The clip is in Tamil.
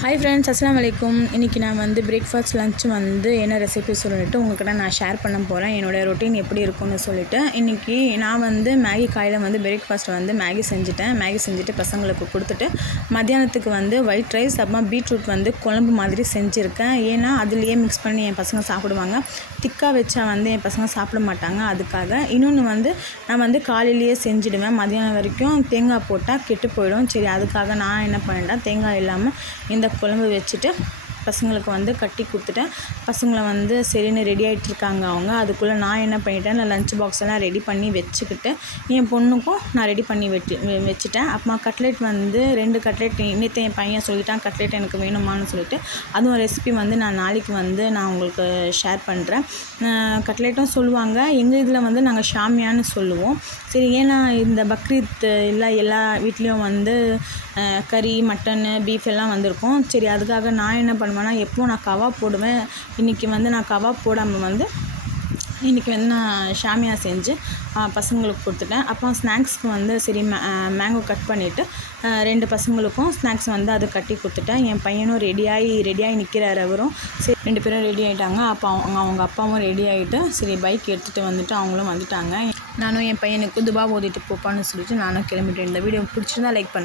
ஹாய் ஃப்ரெண்ட்ஸ், அஸ்ஸலாமு அலைக்கும். இன்றைக்கி நான் பிரேக்ஃபாஸ்ட் லஞ்ச் என்ன ரெசிபி சொல்லிட்டு உங்கள்கிட்ட நான் ஷேர் பண்ண போகிறேன். என்னோடய ரொட்டீன் எப்படி இருக்கும்னு சொல்லிட்டு இன்றைக்கி நான் மேகி காலையில் பிரேக்ஃபாஸ்ட் மேகி செஞ்சுட்டேன். மேகி செஞ்சுட்டு பசங்களுக்கு கொடுத்துட்டு மத்தியானத்துக்கு ஒயிட் ரைஸ் அப்புறமா பீட்ரூட் குழம்பு மாதிரி செஞ்சுருக்கேன். ஏன்னா அதுலேயே மிக்ஸ் பண்ணி என் பசங்க சாப்பிடுவாங்க. திக்காக வச்சா என் பசங்க சாப்பிட மாட்டாங்க. அதுக்காக இன்னொன்று நான் காலையிலேயே செஞ்சுடுவேன். மத்தியானம் வரைக்கும் தேங்காய் போட்டால் கெட்டு போயிடும். சரி, அதுக்காக நான் என்ன பண்ணிட்டேன், தேங்காய் இல்லாமல் இந்த குழம்பு வச்சுட்டு பசங்களுக்கு கட்டி கொடுத்துட்டேன். பசங்களை சரின்னு ரெடி ஆகிட்டு இருக்காங்க அவங்க. அதுக்குள்ளே நான் என்ன பண்ணிட்டேன், நான் லஞ்ச் பாக்ஸ் எல்லாம் ரெடி பண்ணி வச்சுக்கிட்டு என் பொண்ணுக்கும் நான் ரெடி பண்ணி வச்சுட்டேன். அப்புறமா கட்லெட் 2 கட்லெட் நேற்று என் பையன் சொல்லிட்டான் கட்லெட் எனக்கு வேணுமான்னு சொல்லிட்டு. அதுவும் ரெசிபி நான் நாளைக்கு நான் உங்களுக்கு ஷேர் பண்ணுறேன். கட்லெட்டும் சொல்லுவாங்க, எங்கள் இதில் நாங்கள் ஷாமியான்னு சொல்லுவோம். சரி, ஏன்னா இந்த பக்ரீத் எல்லா வீட்லேயும் கறி, மட்டனு, பீஃப் எல்லாம் வந்திருக்கும். சரி, அதுக்காக நான் என்ன பண்ணுவேன்னா, எப்போது நான் கபாப் போடுவேன். இன்றைக்கி நான் கபாப் போடாமல் இன்றைக்கி நான் ஷாமியா செஞ்சு பசங்களுக்கு கொடுத்துட்டேன். அப்புறம் ஸ்நாக்ஸ்க்கு சரி மேங்கோ கட் பண்ணிவிட்டு 2 பசங்களுக்கும் ஸ்நாக்ஸ் அது கட்டி கொடுத்துட்டேன். என் பையனும் ரெடியாகி நிற்கிறார். அவரும் சரி 2 பேரும் ரெடி ஆகிட்டாங்க. அப்போ அவங்க அப்பாவும் ரெடி ஆகிட்டு சரி பைக் எடுத்துகிட்டு அவங்களும் வந்துட்டாங்க. நானும் என் பையனுக்கு துபா ஓதிட்டு போப்பான்னு சொல்லிட்டு நானும் கிளம்பிட்டேன். இந்த வீடியோ பிடிச்சிருந்தா லைக் பண்ணுங்கள்.